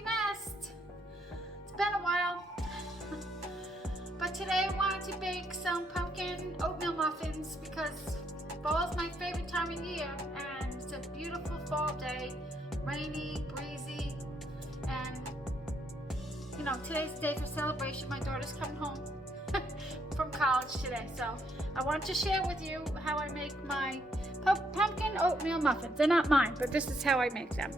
empty nest. It's been a while. But today I wanted to bake some pumpkin oatmeal muffins because fall is my favorite time of year, and it's a beautiful fall day, rainy, breezy, and you know, today's the day for celebration. My daughter's coming home from college today, so I want to share with you how I make my pumpkin oatmeal muffins. They're not mine, but this is how I make them.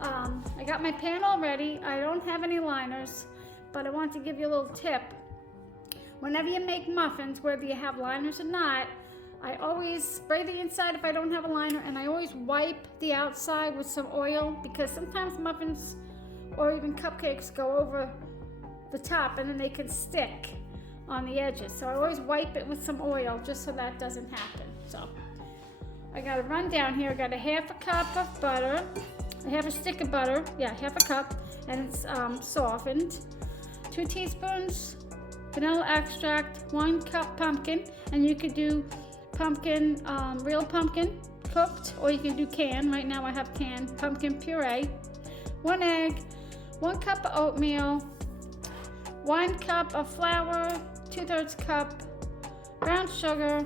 I got my pan all ready. I don't have any liners, but I want to give you a little tip. Whenever you make muffins, whether you have liners or not, I always spray the inside if I don't have a liner, and I always wipe the outside with some oil, because sometimes muffins or even cupcakes go over the top and then they can stick on the edges. So I always wipe it with some oil just so that doesn't happen. So I got a rundown here. I got a half a cup of butter, I have a stick of butter, yeah, half a cup, and it's softened. 2 teaspoons vanilla extract, 1 cup pumpkin, and you could do pumpkin, real pumpkin cooked, or you can do canned. Right now I have canned pumpkin puree. 1 egg, 1 cup of oatmeal, 1 cup of flour, 2/3 cup brown sugar.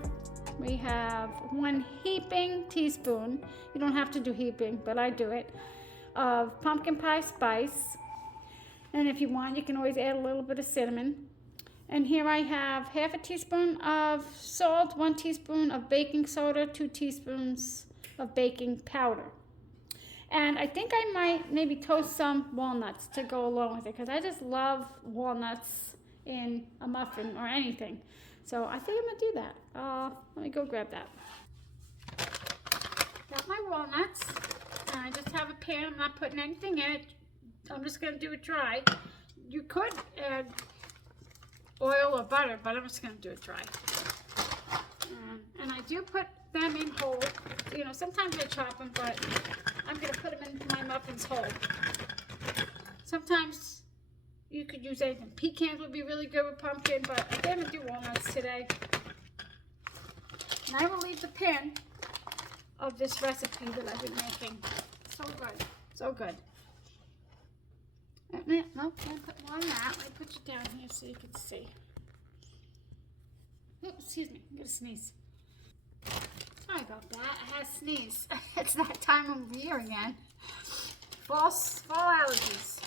We have 1 heaping teaspoon, you don't have to do heaping, but I do it, of pumpkin pie spice. And if you want, you can always add a little bit of cinnamon. And here I have half a teaspoon of salt, 1 teaspoon of baking soda, 2 teaspoons of baking powder. And I think I might maybe toast some walnuts to go along with it, because I just love walnuts in a muffin or anything. So I think I'm gonna do that. Let me go grab that. Got my walnuts, and I just have a pan. I'm not putting anything in it. I'm just gonna do it dry. You could add oil or butter, but I'm just gonna do it dry. And I do put them in whole. You know, sometimes I chop them, but I'm gonna put them in my muffins whole. Sometimes you could use anything. Pecans would be really good with pumpkin, but I'm gonna do walnuts today. And I will leave the pin of this recipe that I've been making. So good, so good. Nope, can't put more on that. Let me put you down here so you can see. Oops, excuse me, I'm gonna sneeze. Sorry about that, I had a sneeze. It's that time of year again. Fall allergies.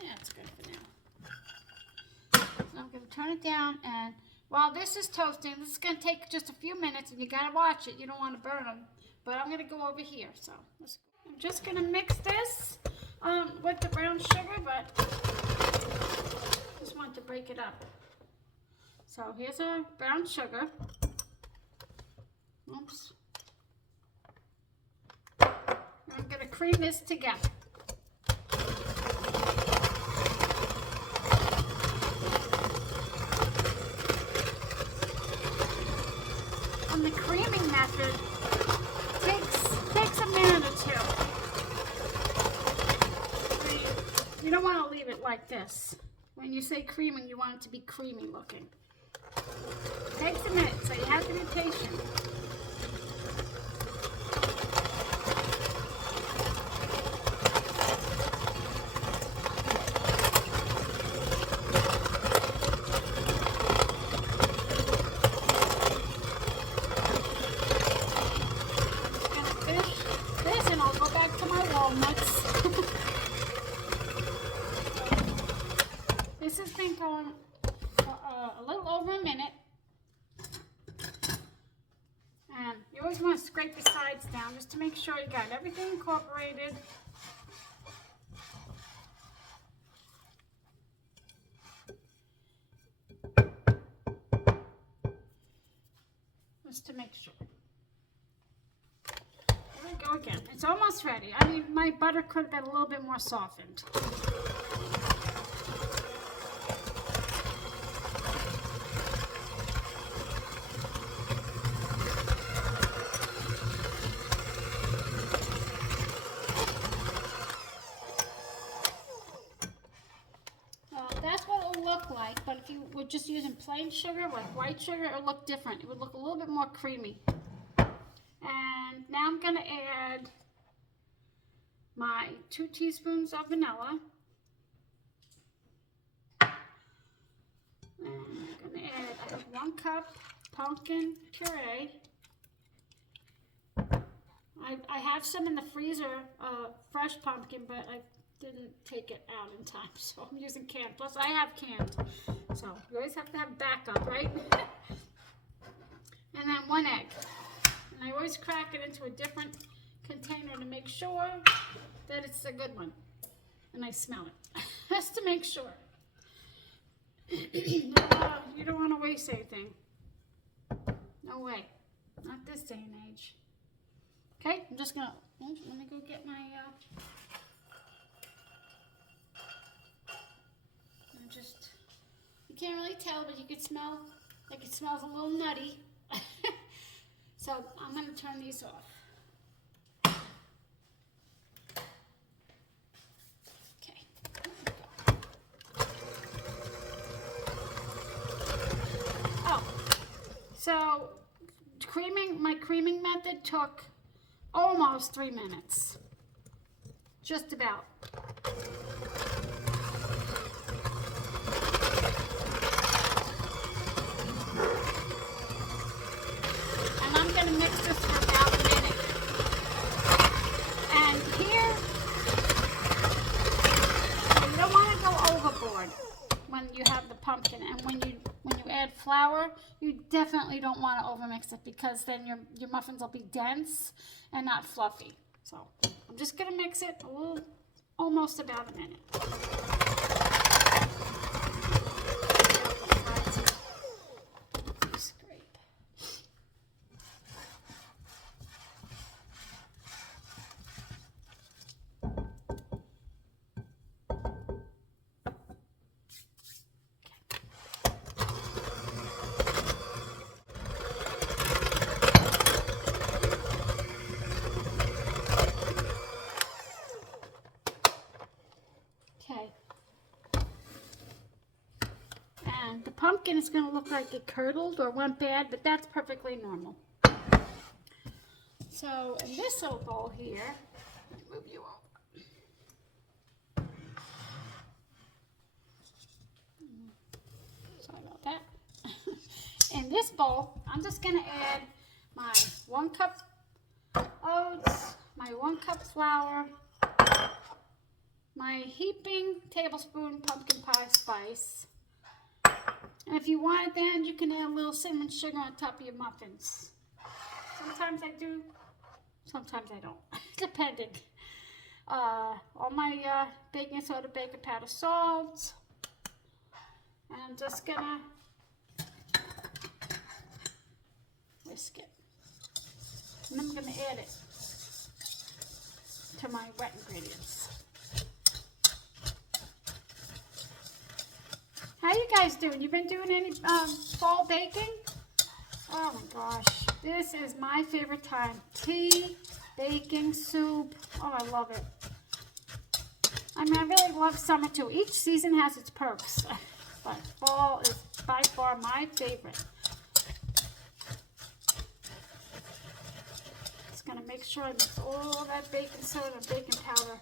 Yeah, it's good for now. So I'm gonna turn it down, and while this is toasting, this is gonna take just a few minutes, and you gotta watch it. You don't want to burn them. But I'm gonna go over here. So I'm just gonna mix this with the brown sugar, but just want to break it up. So here's our brown sugar. Oops. And I'm gonna cream this together. And the creaming method takes a minute or two. You don't want to leave it like this. When you say creaming, you want it to be creamy looking. It takes a minute, so you have to be patient. This has been going for a little over a minute, and you always want to scrape the sides down just to make sure you got everything incorporated. Just to make sure. There we go again. It's almost ready. I mean, my butter could have been a little bit more softened. That's what it will look like, but if you would just using plain sugar, like white sugar, it would look different. It would look a little bit more creamy. And now I'm going to add my 2 teaspoons of vanilla. And I'm going to add 1 cup pumpkin puree. I have some in the freezer, fresh pumpkin, but I didn't take it out in time, so I'm using canned. Plus, I have canned, so you always have to have backup, right? And then 1 egg. And I always crack it into a different container to make sure that it's a good one. And I smell it, just to make sure. You don't want to waste anything. No way. Not this day and age. Okay, I'm just gonna, let me go get my, you can't really tell, but you can smell, like it smells a little nutty. So I'm gonna turn these off. Okay, oh, so my creaming method took almost 3 minutes. Just about. And I'm going to mix this for about a minute. And here, you don't want to go overboard when you have the pumpkin. And when you add flour, you definitely don't want to overmix it, because then your muffins will be dense and not fluffy. So I'm just going to mix it almost about a minute. Scrape. And the pumpkin is going to look like it curdled or went bad, but that's perfectly normal. So in this little bowl here, let me move you over. Sorry about that. In this bowl, I'm just going to add my 1 cup oats, my 1 cup flour, my heaping tablespoon pumpkin pie spice. And if you want it, then you can add a little cinnamon sugar on top of your muffins. Sometimes I do, sometimes I don't, depending. All my baking soda, baking powder, salt. And I'm just gonna whisk it. And I'm gonna add it to my wet ingredients. How you guys doing? You been doing any fall baking? Oh my gosh, this is my favorite time. Tea, baking, soup. Oh, I love it. I mean, I really love summer too. Each season has its perks, but fall is by far my favorite. Just gonna make sure I mix all that baking soda and baking powder.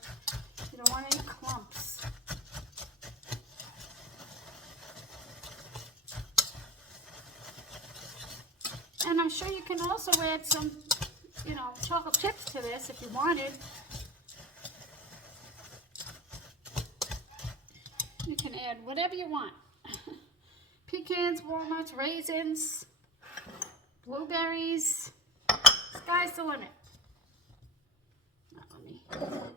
You don't want any clumps. And I'm sure you can also add some, chocolate chips to this if you wanted. You can add whatever you want. Pecans, walnuts, raisins, blueberries. Sky's the limit. Now, let me move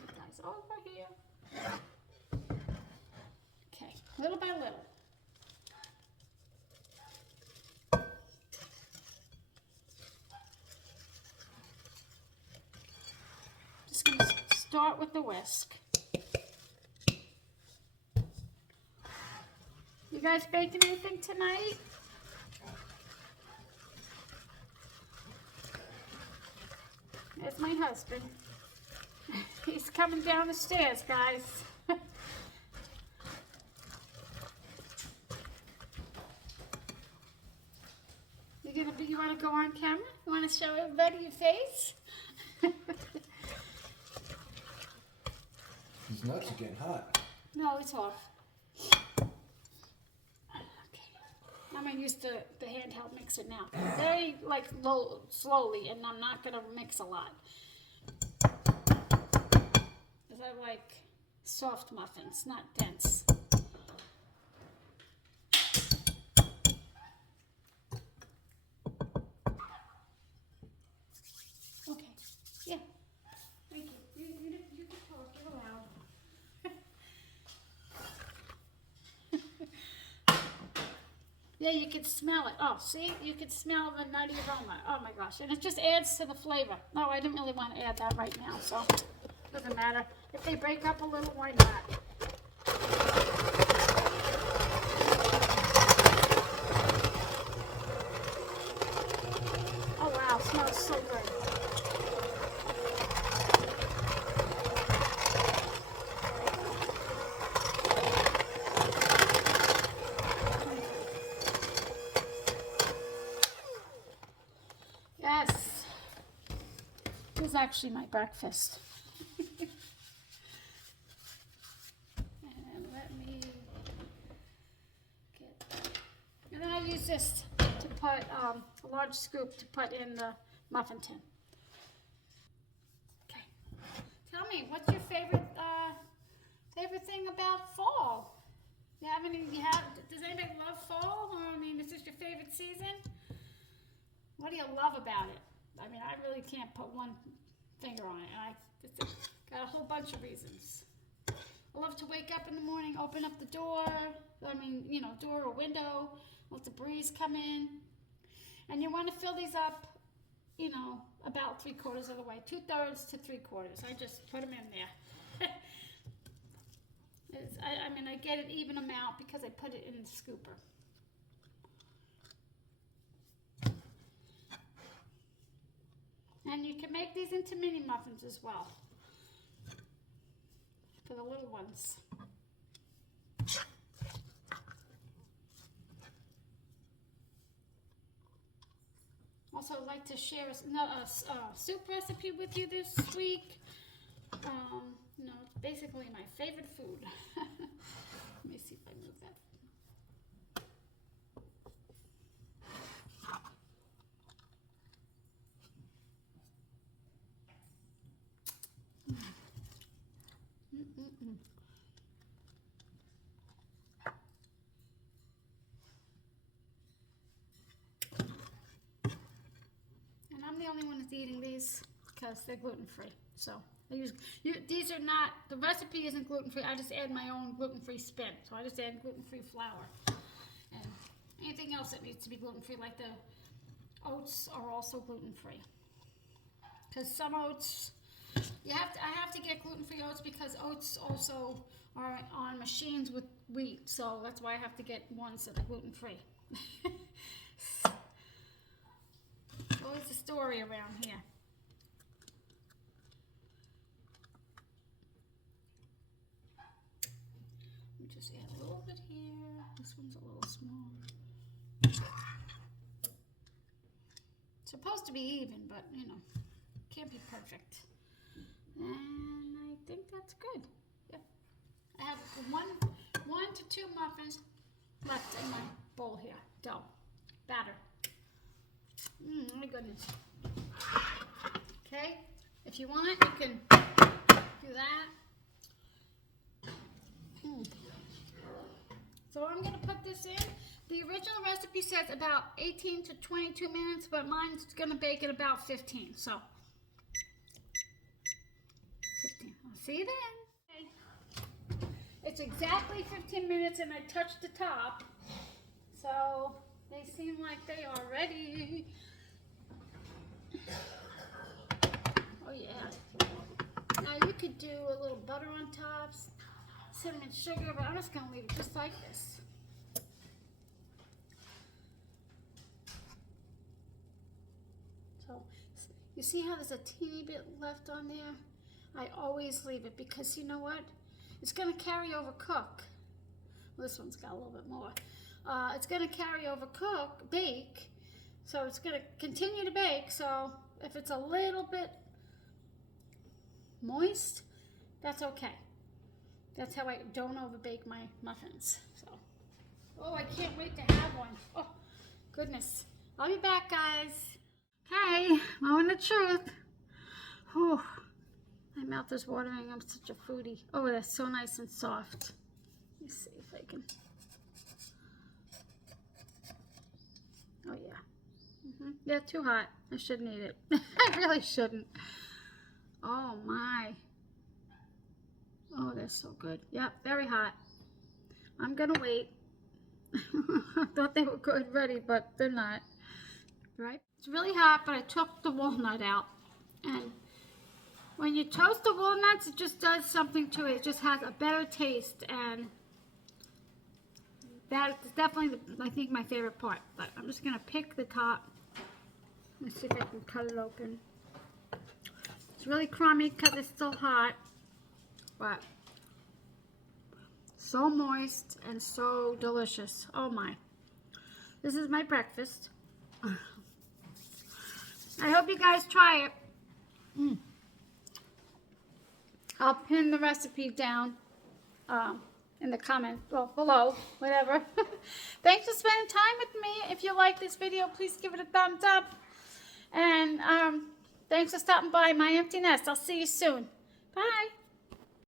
you guys over here. Okay, little by little. Start with the whisk. You guys baking anything tonight? There's my husband. He's coming down the stairs, guys. to go on camera? You want to show everybody your face? These nuts are getting hot. No, it's off. Okay. I'm going to use the handheld mixer now. Very like low, slowly, and I'm not going to mix a lot. Because I like soft muffins, not dense. Okay. Yeah. Thank you. You can talk. You're allowed. Yeah, you can smell it. Oh, see? You can smell the nutty aroma. Oh my gosh. And it just adds to the flavor. No, I didn't really want to add that right now, so doesn't matter. If they break up a little, why not? Oh wow, smells so good. Yes. This is actually my breakfast. And let me get that. And then I use this to put a large scoop to put in the muffin tin. Okay. Tell me, what's your favorite thing about fall? Does anybody love fall? Or, I mean, is this your favorite season? What do you love about it? I mean, I really can't put one finger on it. It's got a whole bunch of reasons. I love to wake up in the morning, open up the door. Door or window, let the breeze come in. And you want to fill these up, about 3/4 of the way, 2/3 to 3/4. I just put them in there. I get an even amount because I put it in the scooper. And you can make these into mini muffins as well, for the little ones. Also, I'd like to share a soup recipe with you this week. It's basically my favorite food. Let me see if I move that. And I'm the only one that's eating these because they're gluten-free. So these are not, the recipe isn't gluten-free. I just add my own gluten-free spin. So I just add gluten-free flour. And anything else that needs to be gluten-free, like the oats are also gluten-free. Because some oats, I have to get gluten-free oats because oats also are on machines with wheat. So that's why I have to get ones that are gluten-free. Always a story around here. Let me just add a little bit here. This one's a little small. It's supposed to be even, but can't be perfect. And I think that's good. Yep. I have one to two muffins left in my bowl here. Dough. Batter. My goodness. Okay, if you want, you can do that. So I'm going to put this in. The original recipe says about 18 to 22 minutes, but mine's going to bake in about 15. So, 15. I'll see you then. Okay. It's exactly 15 minutes, and I touched the top. So, they seem like they are ready. Oh yeah. Now you could do a little butter on top, cinnamon sugar, but I'm just going to leave it just like this. So you see how there's a teeny bit left on there? I always leave it because you know what? It's going to carry over cook. Well, this one's got a little bit more. It's going to carry over bake. So it's going to continue to bake. So if it's a little bit moist, that's okay. That's how I don't overbake my muffins. So, oh, I can't wait to have one. Oh, goodness. I'll be back, guys. Okay, moment of truth. Oh, my mouth is watering. I'm such a foodie. Oh, that's so nice and soft. Let me see if I can. Oh, yeah. Yeah, too hot. I shouldn't eat it. I really shouldn't. Oh, my. Oh, that's so good. Yep, very hot. I'm going to wait. I thought they were good ready, but they're not. Right? It's really hot, but I took the walnut out. And when you toast the walnuts, it just does something to it. It just has a better taste. And that's definitely, I think, my favorite part. But I'm just going to pick the top. Let's see if I can cut it open. It's really crummy because it's still hot. But so moist and so delicious. Oh my. This is my breakfast. I hope you guys try it. I'll pin the recipe down in the comment, well, below, whatever. Thanks for spending time with me. If you like this video, please give it a thumbs up. And thanks for stopping by my empty nest. I'll see you soon. Bye.